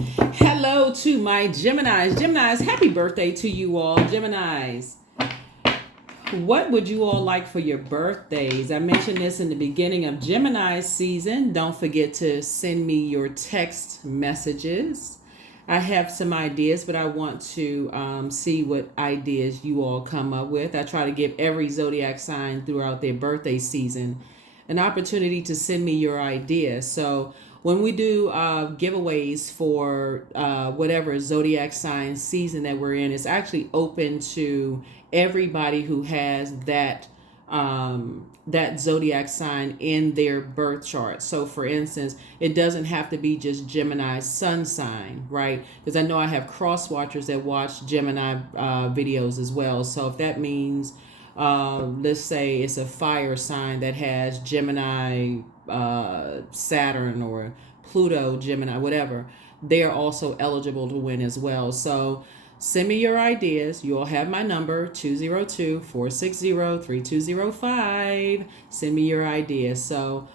Hello to my Geminis. Geminis, happy birthday to you all. Geminis, what would you all like for your birthdays? I mentioned this in the beginning of Gemini season. Don't forget to send me your text messages. I have some ideas, but I want to see what ideas you all come up with. I try to give every zodiac sign throughout their birthday season an opportunity to send me your ideas. So when we do giveaways for whatever zodiac sign season that we're in, it's actually open to everybody who has that zodiac sign in their birth chart. So for instance, it doesn't have to be just Gemini's sun sign, right? Because I know I have cross watchers that watch Gemini videos as well. So if that means let's say it's a fire sign that has Gemini, Saturn, or Pluto, Gemini, whatever, they are also eligible to win as well. So send me your ideas. You all have my number, 202-460-3205. Send me your ideas. So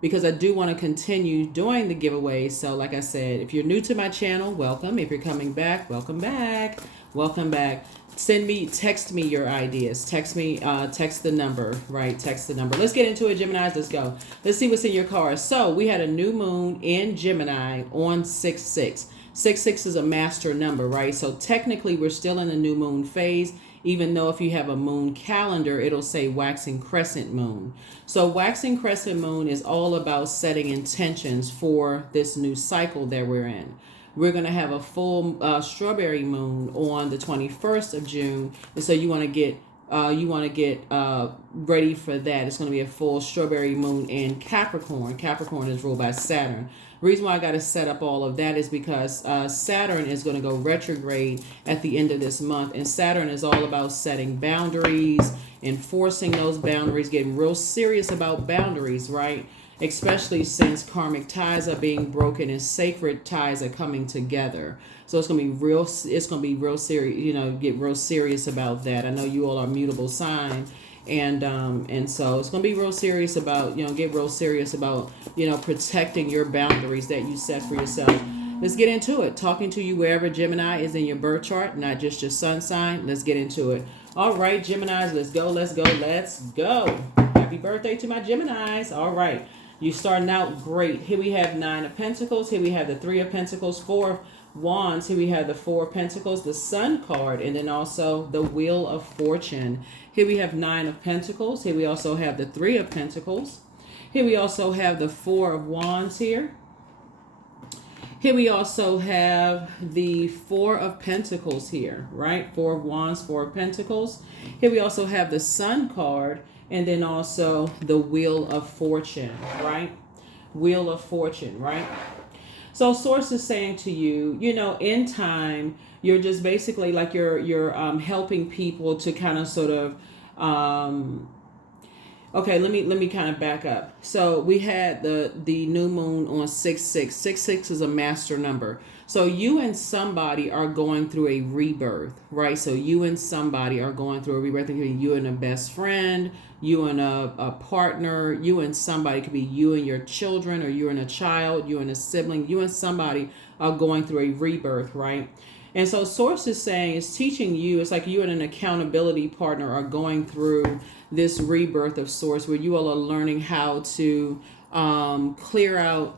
because I do want to continue doing the giveaway. So like I said, if you're new to my channel, welcome. If you're coming back, welcome back. Welcome back. Text me your ideas. Text the number, right? Text the number. Let's get into it, Geminis. Let's go. Let's see what's in your cards. So we had a new moon in Gemini on 6/6. 6/6 is a master number, right? So technically we're still in the new moon phase, even though if you have a moon calendar, it'll say waxing crescent moon. So waxing crescent moon is all about setting intentions for this new cycle that we're in. We're going to have a full strawberry moon on the 21st of June. And so you want to get ready for that. It's going to be a full strawberry moon in Capricorn. Capricorn is ruled by Saturn. The reason why I got to set up all of that is because Saturn is going to go retrograde at the end of this month. And Saturn is all about setting boundaries, enforcing those boundaries, getting real serious about boundaries, right? Especially since karmic ties are being broken and sacred ties are coming together. So it's going to be real serious, get real serious about that. I know you all are mutable sign, and so it's going to be real serious about, get real serious about, protecting your boundaries that you set for yourself. Let's get into it. Talking to you wherever Gemini is in your birth chart, not just your sun sign. Let's get into it. All right, Geminis, let's go. Happy birthday to my Geminis. All right. You're starting out great. Here we have 9 of Pentacles. Here we have the 3 of Pentacles, 4 of Wands. Here we have the 4 of Pentacles, the Sun card, and then also the Wheel of Fortune. Here we have 9 of Pentacles. Here we also have the 3 of Pentacles. Here we also have the 4 of Wands here. Here we also have the 4 of Pentacles here, right? 4 of Wands, 4 of Pentacles. Here we also have the Sun card. And then also the Wheel of Fortune, right? Wheel of Fortune, right? So Source is saying to you, in time, you're just basically like you're helping people to kind of sort of, okay, let me kind of back up. So we had the new moon on 6/6. 6/6 is a master number. So you and somebody are going through a rebirth, right? So you and somebody are going through a rebirth. It could be you and a best friend, you and a partner, you and somebody. It could be you and your children, or you and a child, you and a sibling. You and somebody are going through a rebirth, right? And so Source is saying, it's teaching you, it's like you and an accountability partner are going through this rebirth of Source, where you all are learning how to clear out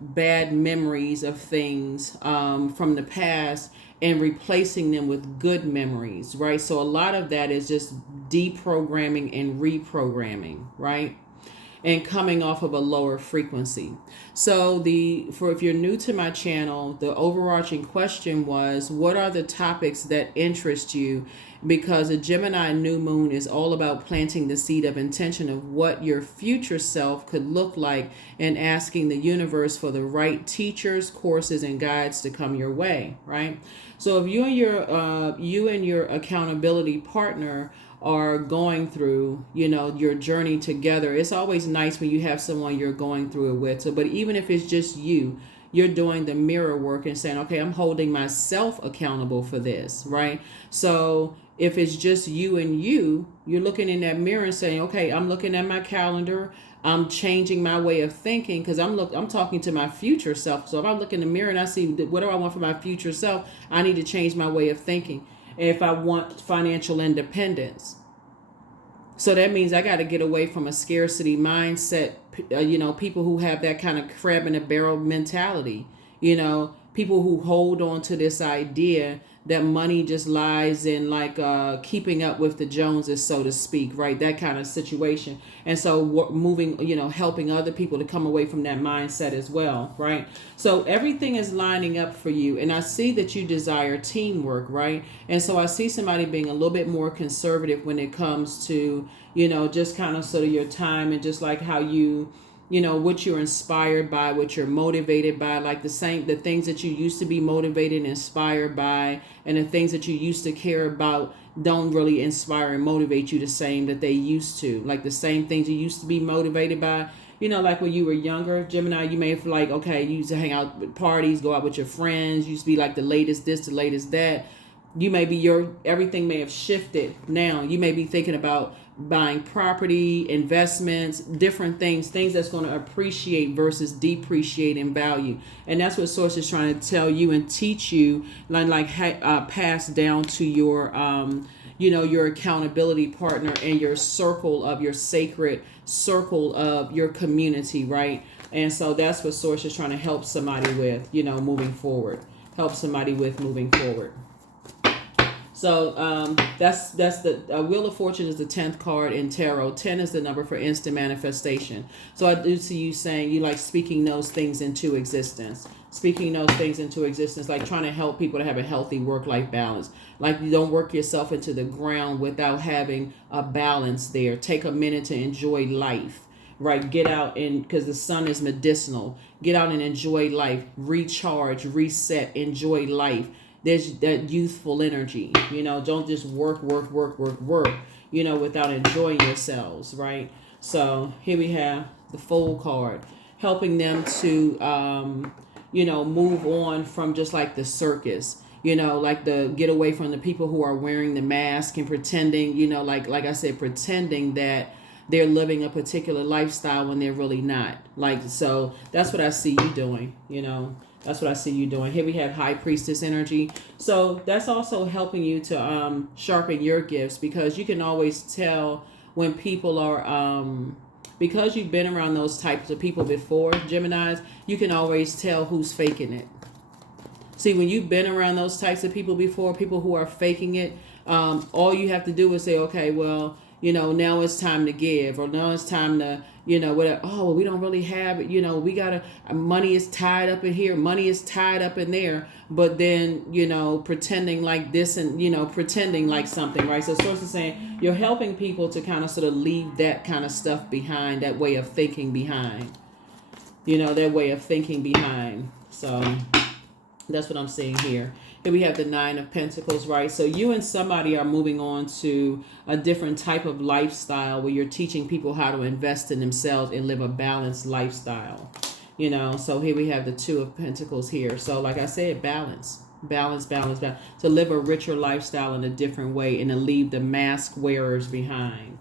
bad memories of things from the past and replacing them with good memories, right? So a lot of that is just deprogramming and reprogramming, right? And coming off of a lower frequency. So if you're new to my channel, the overarching question was, what are the topics that interest you? Because a Gemini new moon is all about planting the seed of intention of what your future self could look like, and asking the universe for the right teachers, courses, and guides to come your way, right? So if you and your accountability partner are going through, your journey together, it's always nice when you have someone you're going through it with. So, but even if it's just you're doing the mirror work and saying, okay, I'm holding myself accountable for this, right? So if it's just you and you're looking in that mirror and saying, okay, I'm looking at my calendar. I'm changing my way of thinking because I'm talking to my future self. So if I look in the mirror and I see what do I want for my future self, I need to change my way of thinking. If I want financial independence, so that means I got to get away from a scarcity mindset. People who have that kind of crab in a barrel mentality. People who hold on to this idea that money just lies in like keeping up with the Joneses, so to speak, right? That kind of situation. And so moving, helping other people to come away from that mindset as well, right? So everything is lining up for you. And I see that you desire teamwork, right? And so I see somebody being a little bit more conservative when it comes to, just kind of sort of your time and just like how you, what you're inspired by, what you're motivated by, like the things that you used to be motivated and inspired by, and the things that you used to care about don't really inspire and motivate you the same that they used to. Like the same things you used to be motivated by, like when you were younger, Gemini, you may feel like, okay, you used to hang out with parties, go out with your friends, you used to be like the latest this, the latest that. You may be everything may have shifted now. You may be thinking about buying property, investments, different things that's going to appreciate versus depreciate in value. And that's what Source is trying to tell you and teach you, pass down to your, your accountability partner and your sacred circle of your community, right? And so that's what Source is trying to help somebody with, moving forward. So that's the Wheel of Fortune is the 10th card in tarot. 10 is the number for instant manifestation. So I do see you saying you like speaking those things into existence. Like trying to help people to have a healthy work-life balance. Like you don't work yourself into the ground without having a balance there. Take a minute to enjoy life. Right, get out because the sun is medicinal. Get out and enjoy life. Recharge, reset, enjoy life. There's that youthful energy, don't just work, without enjoying yourselves, right? So here we have the Fool card, helping them to, move on from just like the circus, like get away from the people who are wearing the mask and pretending, like I said, pretending that they're living a particular lifestyle when they're really not. So that's what I see you doing, That's what I see you doing. Here we have High Priestess energy. So that's also helping you to sharpen your gifts, because you can always tell when people are, because you've been around those types of people before, Geminis, you can always tell who's faking it. See, when you've been around those types of people before, people who are faking it, all you have to do is say, okay, well, now it's time to give, or now it's time to, whatever. Oh, well, we don't really have it. We gotta, money is tied up in here. Money is tied up in there. But then, pretending like this and, pretending like something, right? So Source is saying you're helping people to kind of sort of leave that kind of stuff behind, that way of thinking behind, So that's what I'm seeing here. Here we have the 9 of Pentacles, right? So you and somebody are moving on to a different type of lifestyle where you're teaching people how to invest in themselves and live a balanced lifestyle. So here we have the 2 of Pentacles here. So like I said, balance. To live a richer lifestyle in a different way and to leave the mask wearers behind.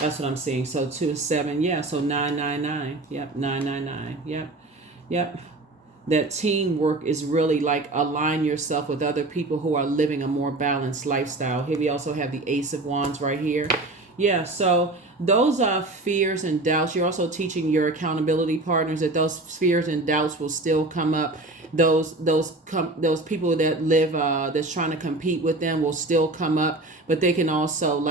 That's what I'm seeing. So 2 is 7. Yeah, so 999. Yep, 999. Yep. That teamwork is really like align yourself with other people who are living a more balanced lifestyle. Here we also have the Ace of Wands right here. Yeah, so those fears and doubts, you're also teaching your accountability partners that those fears and doubts will still come up. Those people that live that's trying to compete with them will still come up, but they can also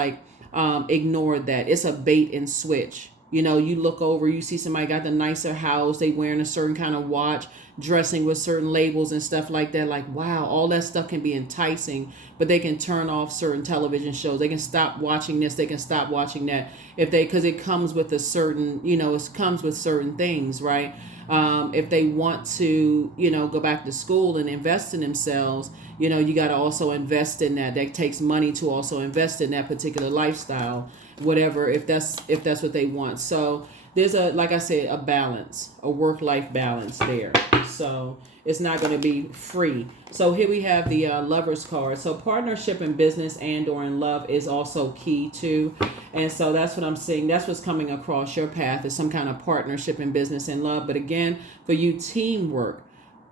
ignore that. It's a bait and switch. You look over, you see somebody got the nicer house, they wearing a certain kind of watch, dressing with certain labels and stuff like that. Like, wow, all that stuff can be enticing, but they can turn off certain television shows. They can stop watching this, they can stop watching that because it comes with a certain, it comes with certain things, right? If they want to, go back to school and invest in themselves, you got to also invest in that. That takes money to also invest in that particular lifestyle, whatever, if that's what they want. So there's like I said, a balance, a work-life balance there. So It's not going to be free. So here we have the Lovers card. So partnership in business and or in love is also key too. And so that's what I'm seeing. That's what's coming across your path is some kind of partnership in business and love. But again, for you, teamwork.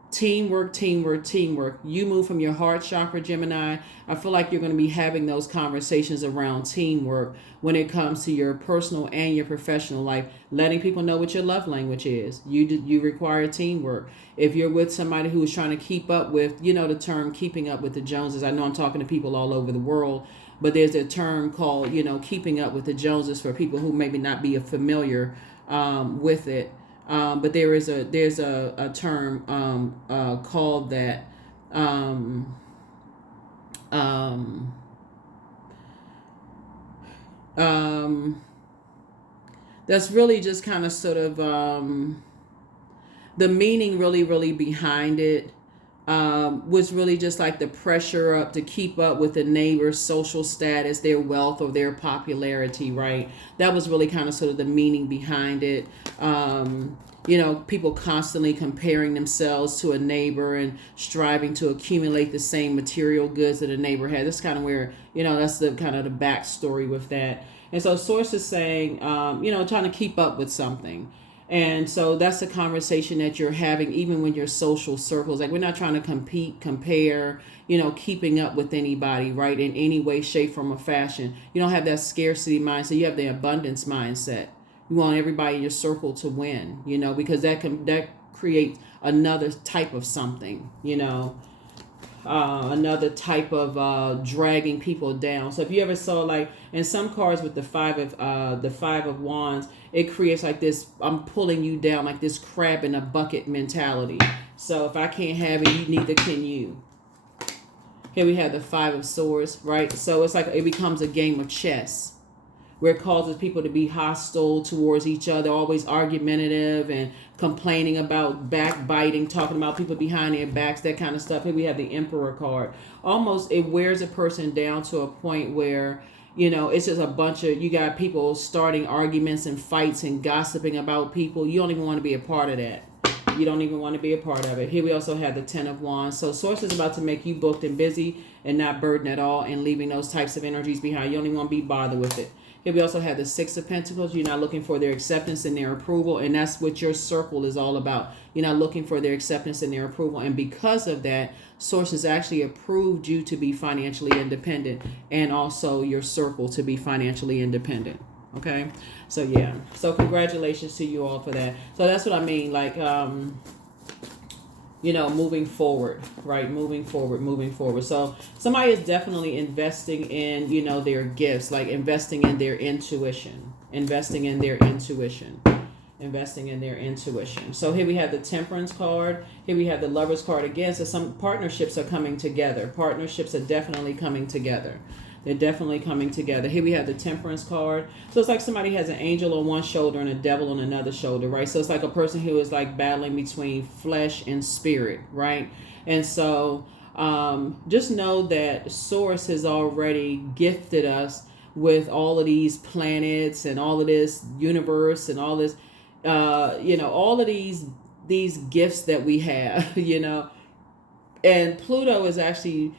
Teamwork, teamwork, teamwork. You move from your heart chakra, Gemini. I feel like you're going to be having those conversations around teamwork when it comes to your personal and your professional life, letting people know what your love language is. You require teamwork. If you're with somebody who is trying to keep up with, the term keeping up with the Joneses. I know I'm talking to people all over the world, but there's a term called, keeping up with the Joneses for people who maybe not be familiar with it. But there's a term called that. That's really just kind of sort of the meaning really behind it was really just like the pressure up to keep up with the neighbor's social status, their wealth, or their popularity, right? That was really kind of sort of the meaning behind it. People constantly comparing themselves to a neighbor and striving to accumulate the same material goods that a neighbor had. That's kind of where, that's the kind of the backstory with that. And so Source is saying, trying to keep up with something. And so that's the conversation that you're having, even when your social circles, like we're not trying to compete, compare, keeping up with anybody, right? In any way, shape, form, or fashion. You don't have that scarcity mindset. You have the abundance mindset. You want everybody in your circle to win, because that creates another type of something, another type of dragging people down. So if you ever saw like in some cards with the five of wands, it creates like this, I'm pulling you down, like this crab in a bucket mentality. So if I can't have it, neither can you. Here we have the 5 of swords, right? So it's like it becomes a game of chess where it causes people to be hostile towards each other, always argumentative and complaining about backbiting, talking about people behind their backs, that kind of stuff. Here we have the Emperor card. Almost it wears a person down to a point where, it's just a bunch of, you got people starting arguments and fights and gossiping about people. You don't even want to be a part of that. You don't even want to be a part of it. Here we also have the 10 of wands. So Source is about to make you booked and busy and not burdened at all and leaving those types of energies behind. You don't even want to be bothered with it. Here we also have the 6 of pentacles. You're not looking for their acceptance and their approval. And that's what your circle is all about. You're not looking for their acceptance and their approval. And because of that, Source has actually approved you to be financially independent and also your circle to be financially independent. Okay. So yeah. So congratulations to you all for that. So that's what I mean. Like, moving forward, right? Moving forward. So somebody is definitely investing in, their gifts, like investing in their intuition. So here we have the Temperance card. Here we have the Lovers card again. So some partnerships are coming together. Partnerships are definitely coming together. They're definitely coming together. Here we have the Temperance card. So it's like somebody has an angel on one shoulder and a devil on another shoulder, right? So it's like a person who is like battling between flesh and spirit, right? And so just know that Source has already gifted us with all of these planets and all of this universe and all this, all of these gifts that we have, and Pluto is actually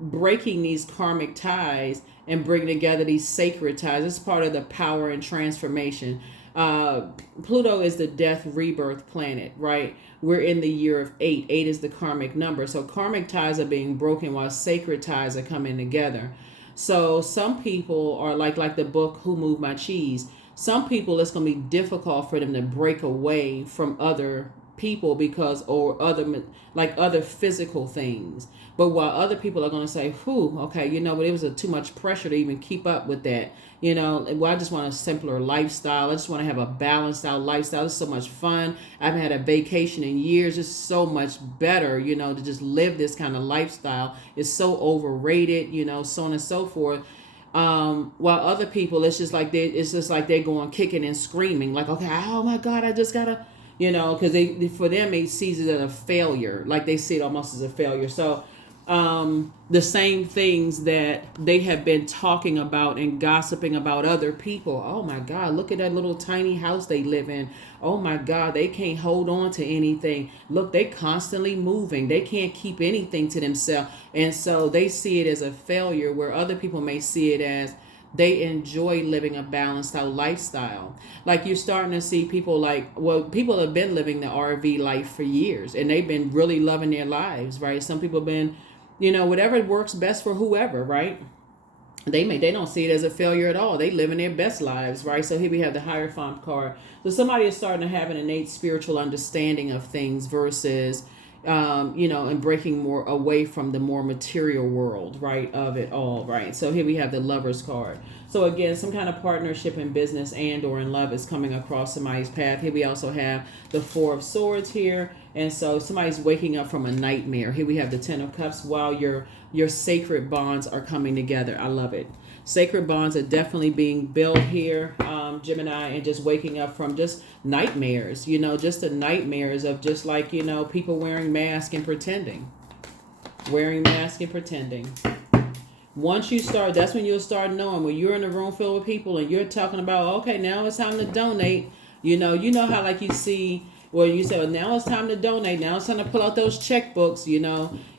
breaking these karmic ties and bringing together these sacred ties. This is part of the power and transformation. Pluto is the death rebirth planet, right? We're in the year of 8. 8 is the karmic number. So karmic ties are being broken while sacred ties are coming together. So some people are like the book Who Moved My Cheese. Some people, it's going to be difficult for them to break away from other people or other physical things. But while other people are going to say, okay, but it was too much pressure to even keep up with that. I just want a simpler lifestyle. I just want to have a balanced out lifestyle. It's so much fun. I haven't had a vacation in years. It's so much better, to just live this kind of lifestyle. It's so overrated, so on and so forth. While other people, it's just like they're going kicking and screaming like, okay, oh my God, I just gotta, because for them, it sees it as a failure. Like they see it almost as a failure. So, the same things that they have been talking about and gossiping about other people. Oh my God, look at that little tiny house they live in. Oh my God, they can't hold on to anything. Look, they constantly moving. They can't keep anything to themselves. And so they see it as a failure, where other people may see it as they enjoy living a balanced out lifestyle. Like, you're starting to see people people have been living the RV life for years, and they've been really loving their lives, right? Some people have been, whatever works best for whoever, right? They don't see it as a failure at all. They live in their best lives, right? So here we have the Hierophant card. So somebody is starting to have an innate spiritual understanding of things versus and breaking more away from the more material world, right, of it all, right? So here we have the Lovers card. So again, some kind of partnership in business and or in love is coming across somebody's path. Here we also have the Four of Swords here. And so somebody's waking up from a nightmare. Here we have the Ten of Cups while your sacred bonds are coming together. I love it. Sacred bonds are definitely being built here, Gemini, and just waking up from just nightmares, just the nightmares of just like, people wearing masks and pretending. Wearing masks and pretending. Once you start, that's when you'll start knowing, when you're in a room filled with people and you're talking about, okay, now it's time to donate. You know how like you see, well, you say, well, now it's time to donate. Now it's time to pull out those checkbooks.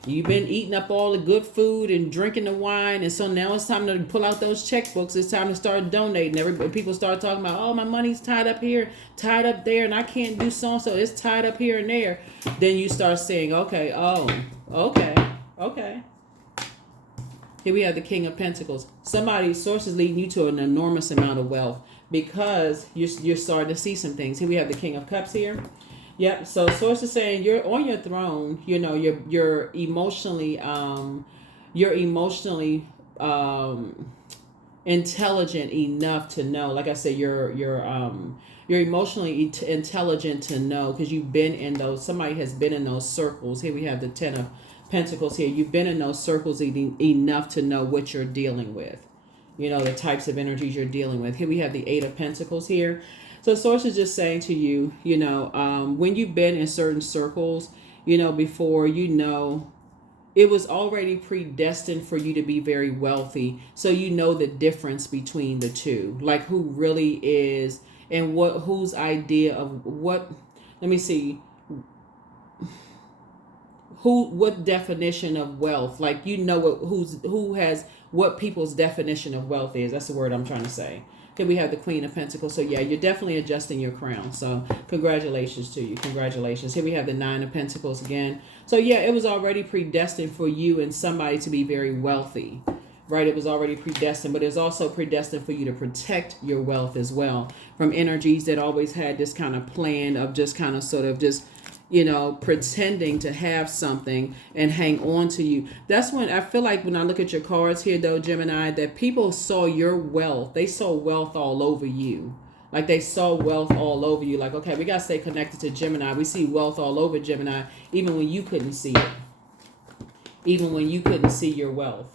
You've been eating up all the good food and drinking the wine. And so now it's time to pull out those checkbooks. It's time to start donating. People start talking about, oh, my money's tied up here, tied up there, and I can't do so-and-so. It's tied up here and there. Then you start saying, okay, okay. Here we have the King of Pentacles. Sources leading you to an enormous amount of wealth because you're starting to see some things. Here we have the King of Cups here. Yep. So source is saying you're on your throne. You're emotionally intelligent enough to know. Like I said, you're emotionally intelligent to know because you've been in those. Somebody has been in those circles. Here we have the Ten of Pentacles here. You've been in those circles enough to know what you're dealing with. The types of energies you're dealing with. Here we have the Eight of Pentacles here. So source is just saying to you, when you've been in certain circles, before, it was already predestined for you to be very wealthy. So the difference between the two, like who really is and whose idea of what, let me see, what definition of wealth, like who has what people's definition of wealth is. That's the word I'm trying to say. Here we have the Queen of Pentacles. So yeah, you're definitely adjusting your crown. So congratulations to you. Congratulations. Here we have the Nine of Pentacles again. So yeah, it was already predestined for you and somebody to be very wealthy, right? It was already predestined, but it's also predestined for you to protect your wealth as well from energies that always had this kind of plan of just kind of sort of just pretending to have something and hang on to you. That's when I feel like when I look at your cards here, though, Gemini, that people saw your wealth. They saw wealth all over you. Like they saw wealth all over you. Like, okay, we got to stay connected to Gemini. We see wealth all over Gemini, even when you couldn't see it. Even when you couldn't see your wealth.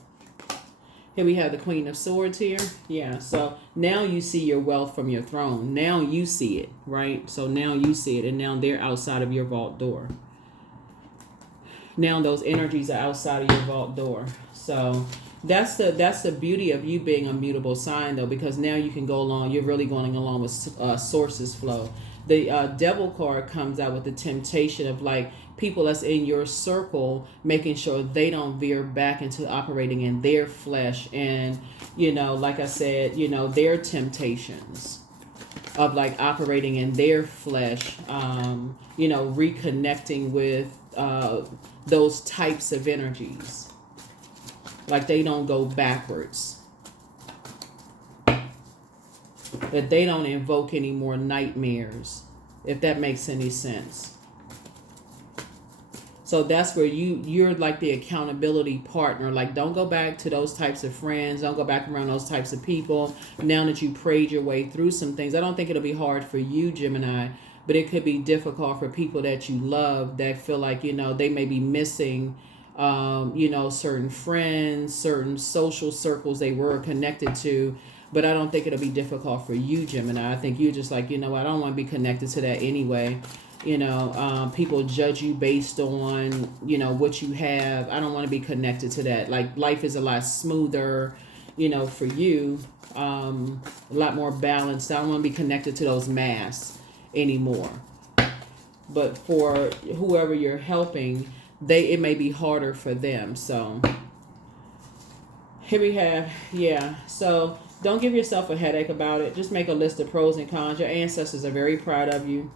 Here we have the Queen of Swords here. Yeah, so now you see your wealth from your throne. Now you see it, right? So now you see it, and now they're outside of your vault door. Now those energies are outside of your vault door. So that's the beauty of you being a mutable sign, though, because now you can go along. You're really going along with sources flow. The Devil card comes out with the temptation of like people that's in your circle, making sure they don't veer back into operating in their flesh and, like I said, their temptations of like operating in their flesh, reconnecting with those types of energies. Like they don't go backwards. That they don't invoke any more nightmares, if that makes any sense. So that's where you're like the accountability partner. Like, don't go back to those types of friends. Don't go back around those types of people. Now that you prayed your way through some things, I don't think it'll be hard for you, Gemini, but it could be difficult for people that you love that feel like, they may be missing, certain friends, certain social circles they were connected to. But I don't think it'll be difficult for you, Gemini. I think you're just like, I don't want to be connected to that anyway. People judge you based on, what you have. I don't want to be connected to that. Like, life is a lot smoother, for you, a lot more balanced. I don't want to be connected to those masks anymore. But for whoever you're helping, it may be harder for them. So here we have, so don't give yourself a headache about it. Just make a list of pros and cons. Your ancestors are very proud of you.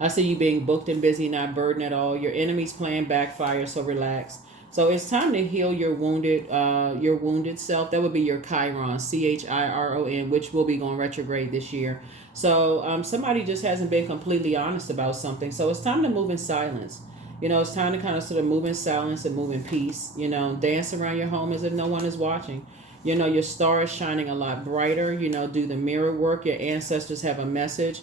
I see you being booked and busy, not burdened at all. Your enemy's plan backfire, so relax. So it's time to heal your wounded self. That would be your Chiron, Chiron, which will be going retrograde this year. So somebody just hasn't been completely honest about something. So it's time to move in silence. It's time to kind of sort of move in silence and move in peace. Dance around your home as if no one is watching. Your star is shining a lot brighter. Do the mirror work. Your ancestors have a message.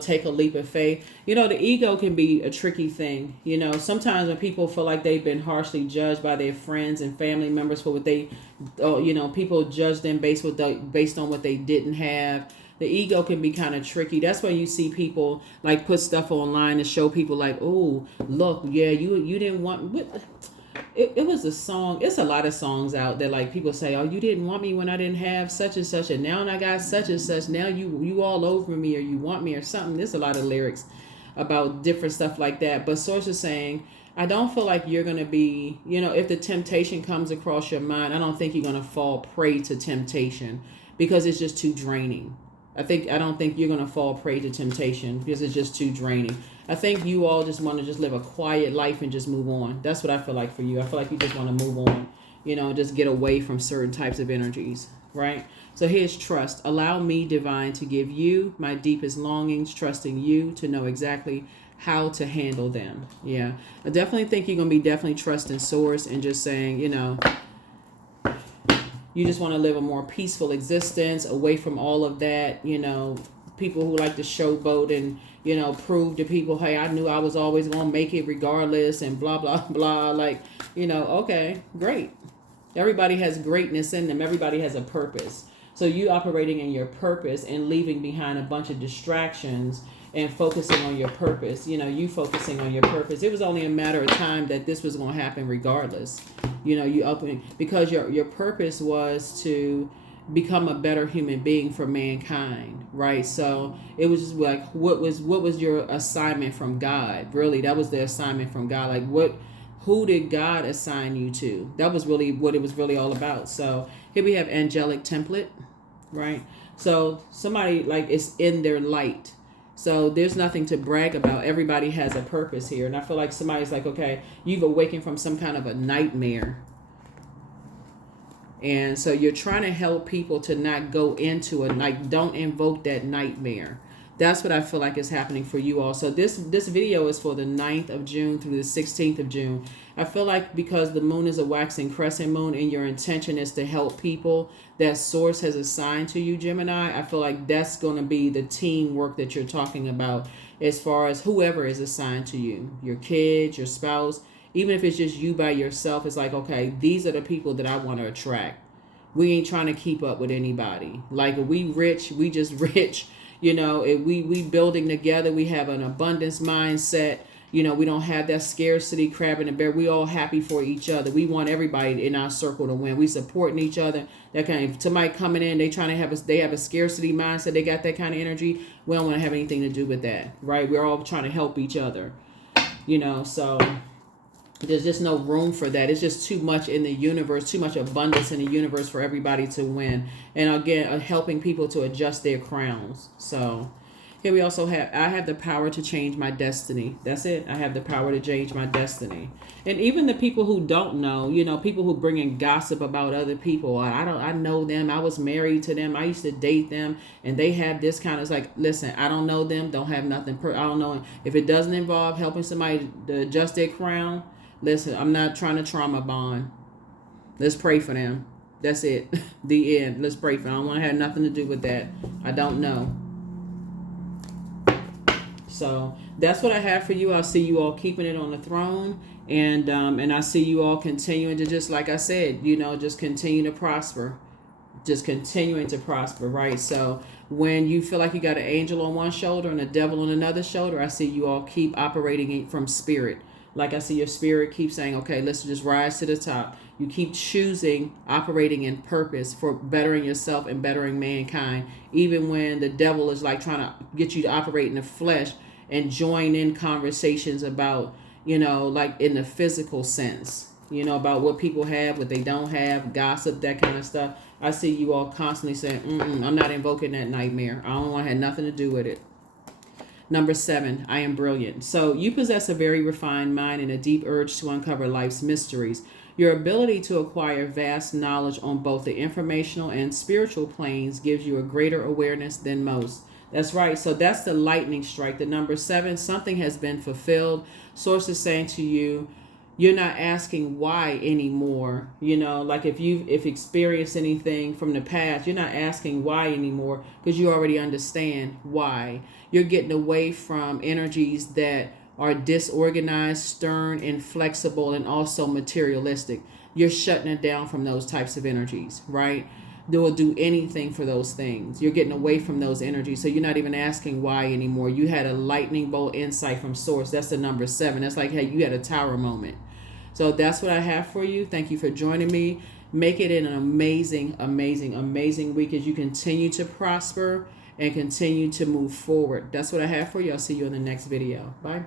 Take a leap of faith. The ego can be a tricky thing. Sometimes when people feel like they've been harshly judged by their friends and family members for what they, people judge them based on what they didn't have. The ego can be kind of tricky. That's why you see people like put stuff online to show people like, oh, look, yeah, you didn't want. It was a song. It's a lot of songs out there like people say, oh, you didn't want me when I didn't have such and such, and now I got such and such. Now you all over me, or you want me or something. There's a lot of lyrics about different stuff like that. But Source is saying, I don't feel like you're going to be, if the temptation comes across your mind, I don't think you're going to fall prey to temptation because it's just too draining. I don't think you're going to fall prey to temptation because it's just too draining. I think you all just want to just live a quiet life and just move on. That's what I feel like for you. I feel like you just want to move on, just get away from certain types of energies, right? So here's trust. Allow me, divine, to give you my deepest longings, trusting you to know exactly how to handle them. Yeah. I definitely think you're going to be definitely trusting Source and just saying, you just want to live a more peaceful existence away from all of that, people who like to showboat and, prove to people, hey, I knew I was always going to make it regardless and blah, blah, blah. Like, okay, great. Everybody has greatness in them. Everybody has a purpose. So you operating in your purpose and leaving behind a bunch of distractions and focusing on your purpose, you focusing on your purpose. It was only a matter of time that this was going to happen regardless. You opening because your purpose was to become a better human being for mankind, right? So it was just like, what was your assignment from God? Really, that was the assignment from God. Like who did God assign you to? That was really what it was really all about. So here we have angelic template, right? So somebody like is in their light. So there's nothing to brag about. Everybody has a purpose here. And I feel like somebody's like, okay, you've awakened from some kind of a nightmare. And so you're trying to help people to not go into don't invoke that nightmare. That's what I feel like is happening for you all. So this video is for the 9th of June through the 16th of June. I feel like because the moon is a waxing crescent moon and your intention is to help people that Source has assigned to you, Gemini, I feel like that's going to be the teamwork that you're talking about as far as whoever is assigned to you, your kids, your spouse, even if it's just you by yourself. It's like, okay, these are the people that I want to attract. We ain't trying to keep up with anybody. Like, if we rich, we just rich. If we building together, we have an abundance mindset. We don't have that scarcity crab in the bear. We all happy for each other. We want everybody in our circle to win. We supporting each other. That kind of somebody coming in, they have a scarcity mindset. They got that kind of energy. We don't want to have anything to do with that, right? We're all trying to help each other. So there's just no room for that. It's just too much in the universe, too much abundance in the universe for everybody to win. And again, helping people to adjust their crowns. So here we also have, I have the power to change my destiny. That's it. I have the power to change my destiny. And even the people who don't know, people who bring in gossip about other people. I know them. I was married to them. I used to date them. And they have this kind of, it's like, listen, I don't know them. Don't have nothing. I don't know. If it doesn't involve helping somebody to adjust their crown, listen, I'm not trying to trauma bond. Let's pray for them. That's it. The end. Let's pray for them. I don't want to have nothing to do with that. I don't know. So that's what I have for you. I'll see you all keeping it on the throne. And I see you all continuing to, just like I said, just continue to prosper. Just continuing to prosper, right? So When you feel like you got an angel on one shoulder and a devil on another shoulder, I see you all keep operating from spirit. Like I see your spirit keep saying, okay, let's just rise to the top. You keep choosing operating in purpose for bettering yourself and bettering mankind, even when the devil is like trying to get you to operate in the flesh and join in conversations about, like in the physical sense, about what people have, what they don't have, gossip, that kind of stuff. I see you all constantly saying, I'm not invoking that nightmare. I don't want to have nothing to do with it. Number 7, I am brilliant. So you possess a very refined mind and a deep urge to uncover life's mysteries. Your ability to acquire vast knowledge on both the informational and spiritual planes gives you a greater awareness than most. That's right. So that's the lightning strike. The number 7, something has been fulfilled. Source is saying to you, you're not asking why anymore. Like if you've experienced anything from the past, you're not asking why anymore because you already understand why. You're getting away from energies that are disorganized, stern, inflexible, and also materialistic. You're shutting it down from those types of energies, right? They will do anything for those things. You're getting away from those energies. So you're not even asking why anymore. You had a lightning bolt insight from source. That's the number 7. That's like, hey, you had a tower moment. So that's what I have for you. Thank you for joining me. Make it an amazing, amazing, amazing week as you continue to prosper and continue to move forward. That's what I have for you. I'll see you in the next video. Bye.